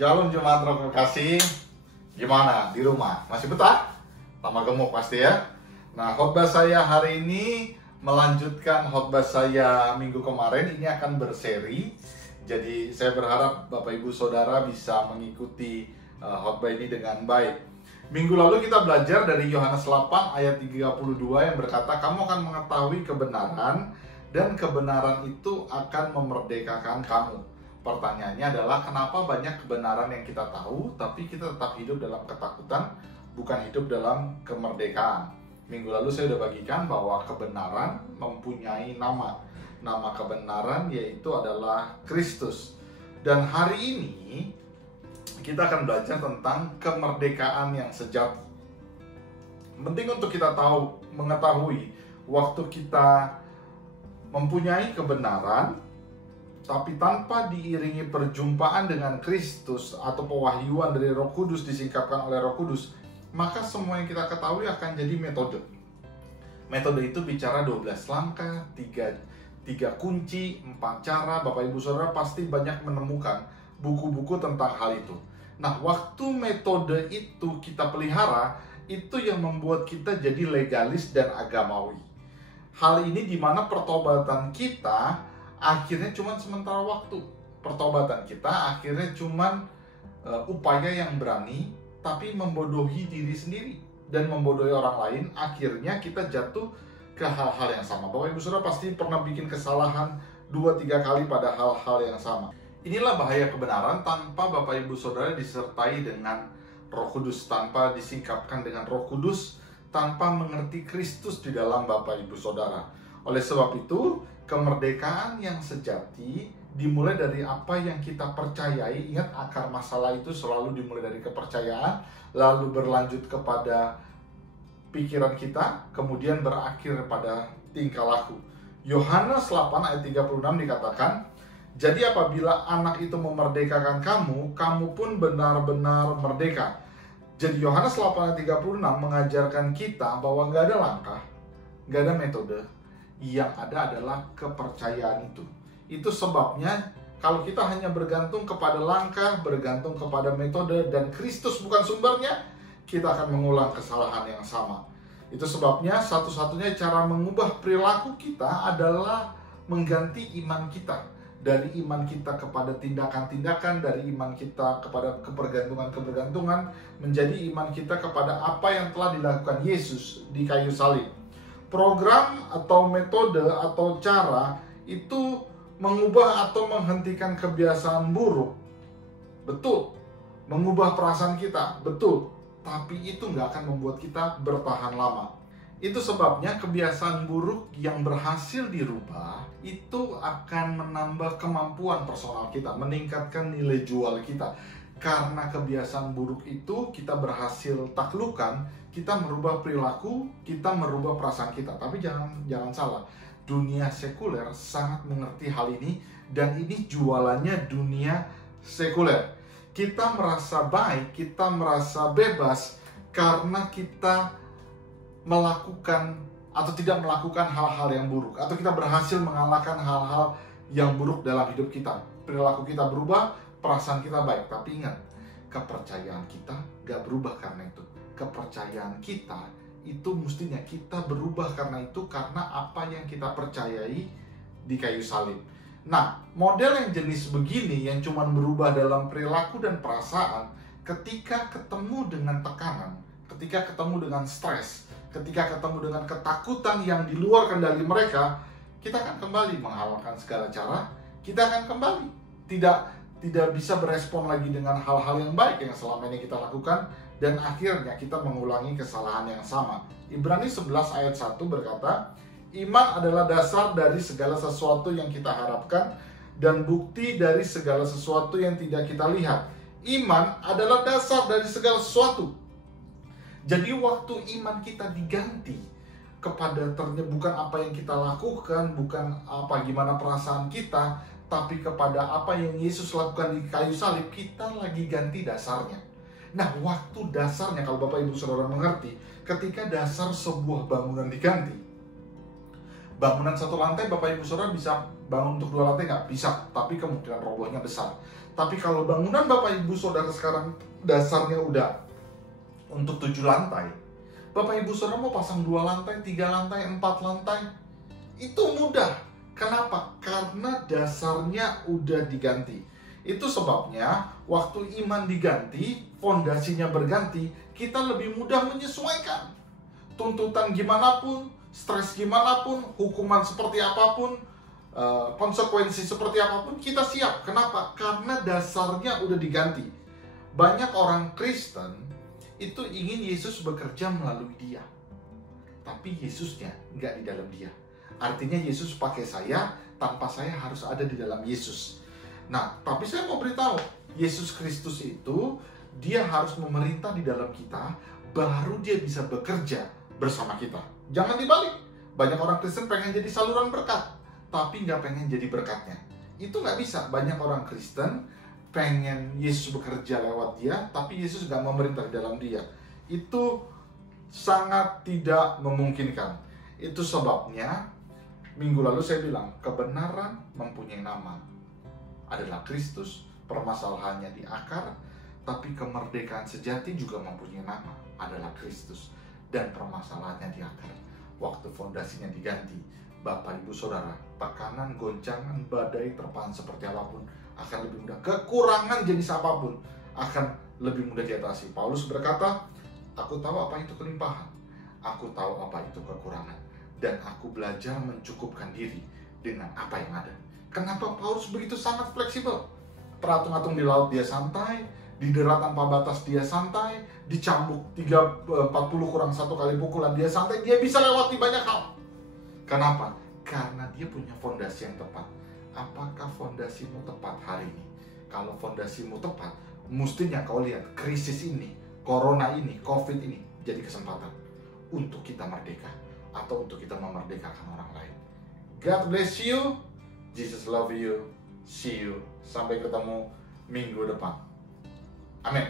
Shalom jemaat Roh Kekasih. Gimana di rumah? Masih betah? Lama gemuk pasti ya. Nah, khotbah saya hari ini melanjutkan khotbah saya minggu kemarin. Ini akan berseri. Jadi saya berharap Bapak Ibu Saudara bisa mengikuti khotbah ini dengan baik. Minggu lalu kita belajar dari Yohanes 8 ayat 32 yang berkata, kamu akan mengetahui kebenaran dan kebenaran itu akan memerdekakan kamu. Pertanyaannya adalah kenapa banyak kebenaran yang kita tahu tapi kita tetap hidup dalam ketakutan, bukan hidup dalam kemerdekaan. Minggu lalu saya sudah bagikan bahwa kebenaran mempunyai nama. Nama kebenaran yaitu adalah Kristus. Dan hari ini kita akan belajar tentang kemerdekaan yang sejati. Penting untuk kita mengetahui waktu kita mempunyai kebenaran tapi tanpa diiringi perjumpaan dengan Kristus atau pewahyuan dari Roh Kudus disingkapkan oleh Roh Kudus, maka semua yang kita ketahui akan jadi metode. Metode itu bicara 12 langkah, 3 kunci, 4 cara. Bapak Ibu Saudara pasti banyak menemukan buku-buku tentang hal itu. Nah, waktu metode itu kita pelihara, itu yang membuat kita jadi legalis dan agamawi. Hal ini di mana pertobatan kita akhirnya cuma sementara waktu. Pertobatan kita akhirnya cuma upaya yang berani, tapi membodohi diri sendiri dan membodohi orang lain. Akhirnya kita jatuh ke hal-hal yang sama. Bapak Ibu Saudara pasti pernah bikin kesalahan 2-3 kali pada hal-hal yang sama. Inilah bahaya kebenaran tanpa Bapak Ibu Saudara disertai dengan Roh Kudus, tanpa disingkapkan dengan Roh Kudus, tanpa mengerti Kristus di dalam Bapak Ibu Saudara. Oleh sebab itu, kemerdekaan yang sejati dimulai dari apa yang kita percayai. Ingat, akar masalah itu selalu dimulai dari kepercayaan, lalu berlanjut kepada pikiran kita, kemudian berakhir pada tingkah laku. Yohanes 8 ayat 36 dikatakan, jadi apabila anak itu memerdekakan kamu, kamu pun benar-benar merdeka. Jadi Yohanes 8 ayat 36 mengajarkan kita bahwa nggak ada langkah, nggak ada metode, yang ada adalah kepercayaan itu. Itu sebabnya kalau kita hanya bergantung kepada langkah, bergantung kepada metode, dan Kristus bukan sumbernya, kita akan mengulang kesalahan yang sama. Itu sebabnya satu-satunya cara mengubah perilaku kita adalah mengganti iman kita. Dari iman kita kepada tindakan-tindakan, dari iman kita kepada kebergantungan-kebergantungan, menjadi iman kita kepada apa yang telah dilakukan Yesus di kayu salib. Program atau metode atau cara itu mengubah atau menghentikan kebiasaan buruk, betul. Mengubah perasaan kita, betul. Tapi itu nggak akan membuat kita bertahan lama. Itu sebabnya kebiasaan buruk yang berhasil dirubah itu akan menambah kemampuan personal kita, meningkatkan nilai jual kita. Karena kebiasaan buruk itu kita berhasil taklukkan, kita merubah perilaku, kita merubah perasaan kita. Tapi jangan salah, dunia sekuler sangat mengerti hal ini, dan ini jualannya dunia sekuler. Kita merasa baik, kita merasa bebas karena kita melakukan atau tidak melakukan hal-hal yang buruk, atau kita berhasil mengalahkan hal-hal yang buruk dalam hidup kita. Perilaku kita berubah, perasaan kita baik. Tapi ingat, kepercayaan kita gak berubah karena itu. Kepercayaan kita itu mestinya kita berubah karena itu, karena apa yang kita percayai di kayu salib. Nah, model yang jenis begini yang cuma berubah dalam perilaku dan perasaan, ketika ketemu dengan tekanan, ketika ketemu dengan stres, ketika ketemu dengan ketakutan yang di luar kendali mereka, kita akan kembali menghalalkan segala cara. Kita akan kembali tidak bisa berespon lagi dengan hal-hal yang baik yang selama ini kita lakukan, dan akhirnya kita mengulangi kesalahan yang sama. Ibrani 11 ayat 1 berkata, iman adalah dasar dari segala sesuatu yang kita harapkan dan bukti dari segala sesuatu yang tidak kita lihat. Iman adalah dasar dari segala sesuatu. Jadi waktu iman kita diganti kepada bukan apa yang kita lakukan, bukan gimana perasaan kita, tapi kepada apa yang Yesus lakukan di kayu salib, kita lagi ganti dasarnya. Nah, waktu dasarnya, kalau Bapak Ibu Saudara mengerti, ketika dasar sebuah bangunan diganti, Bangunan satu lantai Bapak Ibu Saudara bisa bangun untuk 2 lantai nggak? Bisa, tapi kemungkinan robohnya besar. Tapi kalau bangunan Bapak Ibu Saudara sekarang dasarnya udah untuk 7 lantai, Bapak Ibu Saudara mau pasang 2 lantai, 3 lantai, 4 lantai, itu mudah. Kenapa? Karena dasarnya udah diganti. Itu sebabnya waktu iman diganti, fondasinya berganti, kita lebih mudah menyesuaikan. Tuntutan gimana pun, stres gimana pun, hukuman seperti apapun, konsekuensi seperti apapun, kita siap. Kenapa? Karena dasarnya udah diganti. Banyak orang Kristen itu ingin Yesus bekerja melalui dia, tapi Yesusnya nggak di dalam dia. Artinya Yesus pakai saya, tanpa saya harus ada di dalam Yesus. Nah, tapi saya mau beritahu, Yesus Kristus itu, dia harus memerintah di dalam kita, baru dia bisa bekerja bersama kita. Jangan dibalik. Banyak orang Kristen pengen jadi saluran berkat, tapi nggak pengen jadi berkatnya. Itu nggak bisa. Banyak orang Kristen pengen Yesus bekerja lewat dia, tapi Yesus nggak memerintah di dalam dia. Itu sangat tidak memungkinkan. Itu sebabnya minggu lalu saya bilang, kebenaran mempunyai nama, adalah Kristus. Permasalahannya di akar, tapi kemerdekaan sejati juga mempunyai nama, adalah Kristus. Dan permasalahannya di akar. Waktu fondasinya diganti, Bapak Ibu Saudara, tekanan, goncangan, badai, terpaan seperti apapun akan lebih mudah. Kekurangan jenis apapun akan lebih mudah diatasi. Paulus berkata, aku tahu apa itu kelimpahan, aku tahu apa itu kekurangan, dan aku belajar mencukupkan diri dengan apa yang ada. Kenapa Paulus begitu sangat fleksibel? Peratung-atung di laut dia santai, di darat tanpa batas dia santai, di cambuk 40 kurang 1 kali pukulan dia santai, dia bisa lewati banyak hal. Kenapa? Karena dia punya fondasi yang tepat. Apakah fondasimu tepat hari ini? Kalau fondasimu tepat, mestinya kau lihat krisis ini, corona ini, covid ini jadi kesempatan untuk kita merdeka, atau untuk kita memerdekakan orang lain. God bless you. Jesus love you. See you. Sampai ketemu minggu depan. Amin.